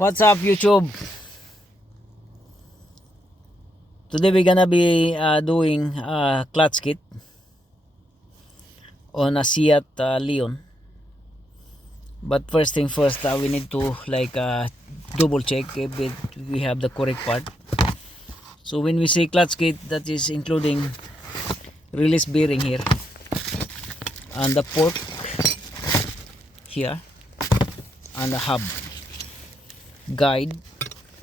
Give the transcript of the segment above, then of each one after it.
What's up, YouTube? Today we're gonna be doing clutch kit on a Seat Leon. But first thing first, we need to double check if we have the correct part. So when we say clutch kit, that is including release bearing here and the fork here and the hub guide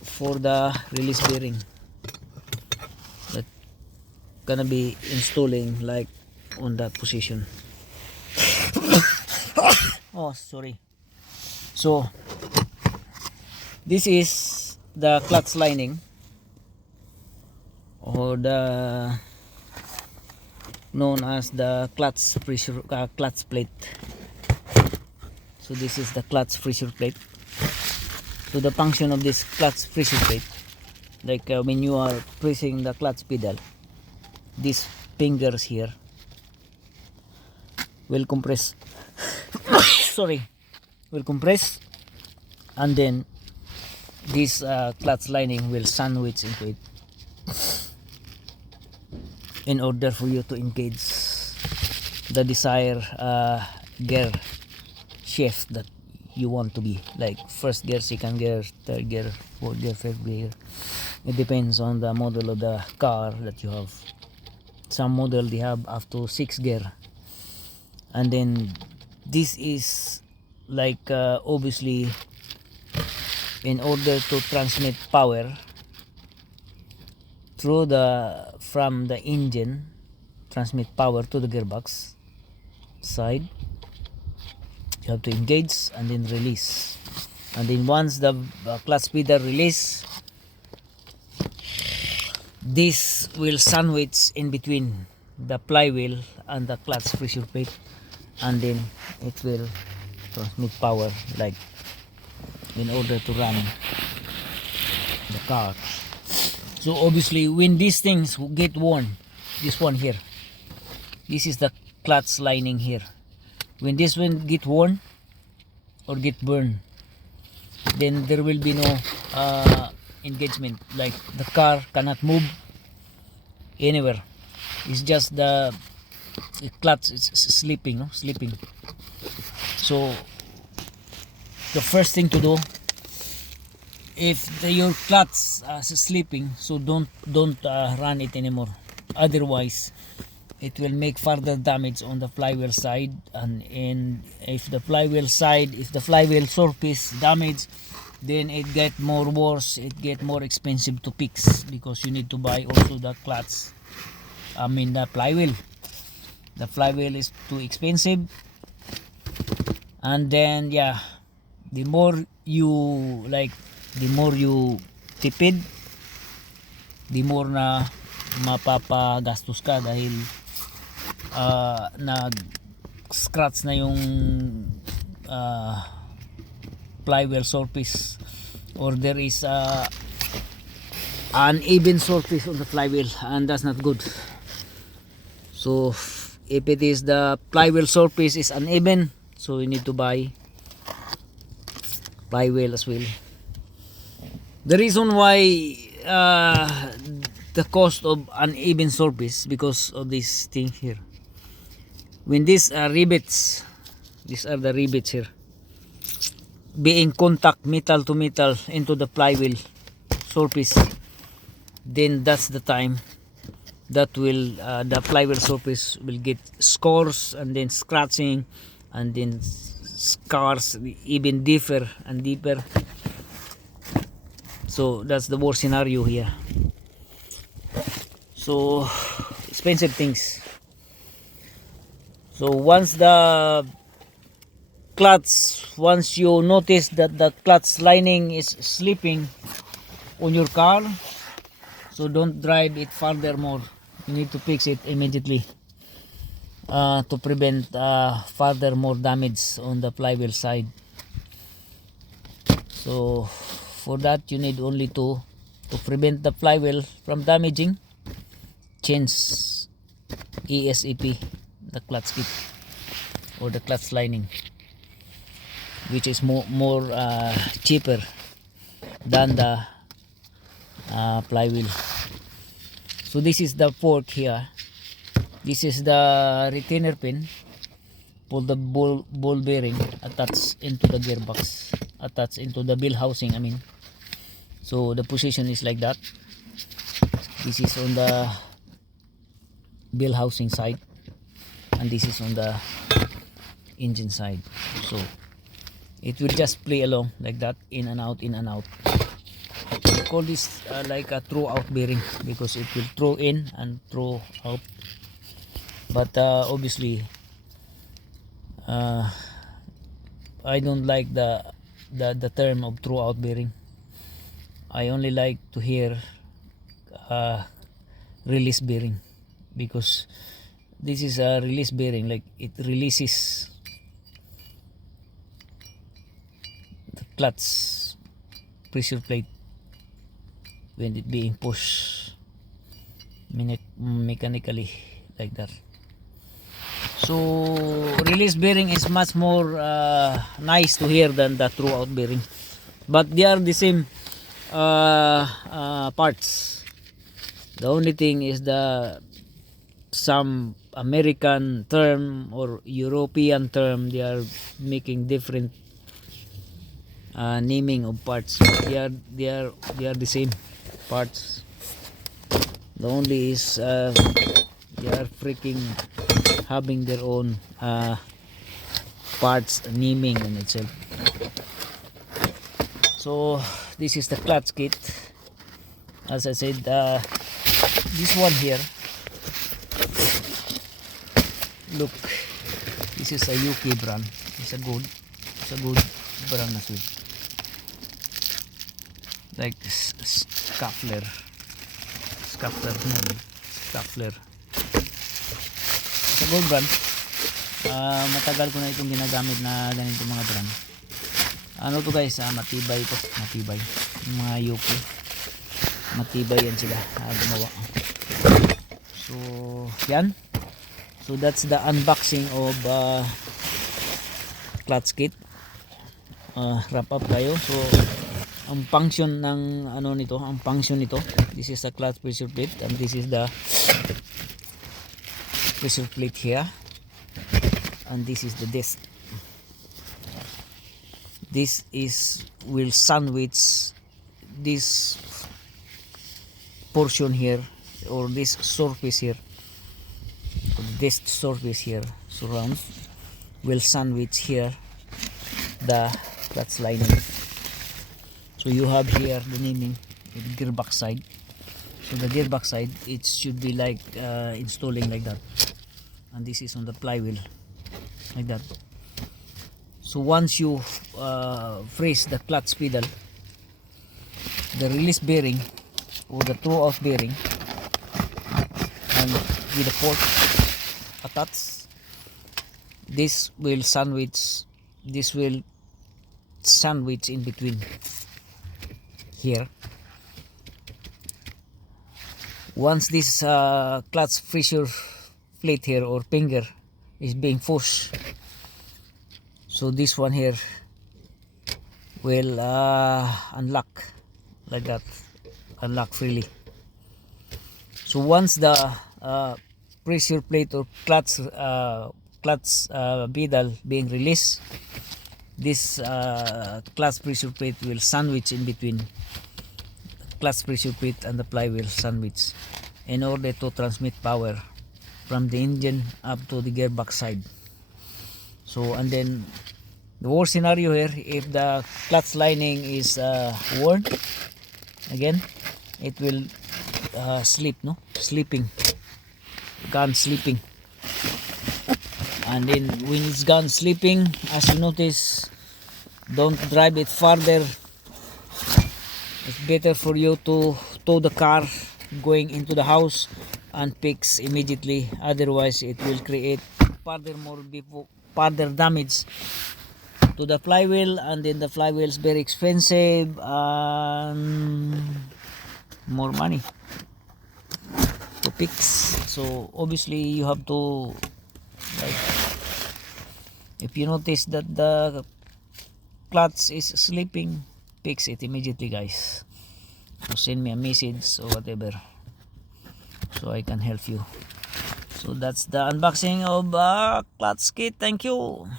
for the release bearing that gonna be installing like on that position. Oh, sorry. So this is the clutch lining, or the known as the clutch pressure clutch plate. So this is the clutch pressure plate. So the function of this clutch pressure plate, when you are pressing the clutch pedal, these fingers here will compress will compress, and then this clutch lining will sandwich into it in order for you to engage the desired gear shift that you want to be, like first gear, second gear, third gear, fourth gear, fifth gear. It depends on the model of the car that you have. Some model they have up to 6 gear, and then this is obviously in order to transmit power through from the engine, transmit power to the gearbox side. You have to engage and then release, and then once the clutch pedal release, this will sandwich in between the flywheel and the clutch pressure plate, and then it will transmit power like in order to run the car. So obviously when these things get worn, this one here, this is the clutch lining here. When this one get worn or get burned, then there will be no engagement, like the car cannot move anywhere. It's just the clutch is slipping. So the first thing to do, if your clutch is slipping, so don't run it anymore. Otherwise it will make further damage on the flywheel side, and if the flywheel surface damaged, then it get more worse, it get more expensive to fix, because you need to buy also the clutch, the flywheel. The flywheel is too expensive, and then the more you tipid, the more na mapapagastos ka, dahil nag-scratch na yung flywheel surface, or there is uneven surface on the flywheel, and that's not good. So if it is the flywheel surface is uneven, so you need to buy flywheel as well. The reason why the cost of uneven surface, because of this thing here. When these rivets, these are the rivets here, being contact metal to metal into the flywheel surface, then that's the time that will the flywheel surface will get scars, and then scratching, and then scars even deeper and deeper. So that's the worst scenario here. So expensive things. So once you notice that the clutch lining is slipping on your car, so don't drive it furthermore. You need to fix it immediately to prevent further more damage on the flywheel side. So for that, you need only to prevent the flywheel from damaging, change ASAP the clutch kit or the clutch lining, which is more cheaper than the flywheel. So this is the fork here. This is the retainer pin. Pull the ball bearing attached into the gearbox, attached into the wheel housing, I mean. So the position is like that. This is on the wheel housing side, and this is on the engine side. So it will just play along like that, in and out, in and out. We call this like a throw out bearing, because it will throw in and throw out. But obviously I don't like the term of throw out bearing. I only like to hear release bearing, because this is a release bearing, like it releases the clutch pressure plate when it being pushed mechanically like that. So release bearing is much more nice to hear than the throw out bearing, but they are the same parts. The only thing is some American term or European term, they are making different naming of parts. They are the same parts. The only is they are freaking having their own parts naming in itself. So this is the clutch kit. As I said, this one here, look, this is a UK brand. It's a good brand as well, like Scuffler. It's a good brand. Matagal ko na itong ginagamit na ganito mga brand. Ano to guys, matibay ito, matibay. Yung mga UK, matibay yan sila gumawa. So yan. So that's the unboxing of clutch kit. Wrap up tayo. So ang function ng nito, this is the clutch pressure plate, and this is the pressure plate here, and this is the disc. This will sandwich this portion here, or this surface here, this surface here surrounds, will sandwich here the clutch lining. So you have here the naming, the gearbox side. So the gearbox side, it should be like installing like that, and this is on the flywheel like that. So once you freeze the clutch pedal, the release bearing or the throw out bearing, and with the fork attached, this will sandwich in between here. Once this clutch pressure plate here or finger is being pushed, so this one here will unlock like that, unlock freely. So once the pressure plate or clutch pedal being released, this clutch pressure plate will sandwich in between clutch pressure plate and the flywheel sandwich, in order to transmit power from the engine up to the gearbox side. So, and then the worst scenario here, if the clutch lining is worn, again it will gone sleeping. And then when it's gone sleeping, as you notice, don't drive it further. It's better for you to tow the car going into the house and fix immediately, otherwise it will create further damage to the flywheel, and then the flywheel is very expensive and more money to fix. So obviously you have to, like, if you notice that the clutch is sleeping, fix it immediately, guys. So send me a message or whatever, so I can help you. So that's the unboxing of clutch kit. Thank you.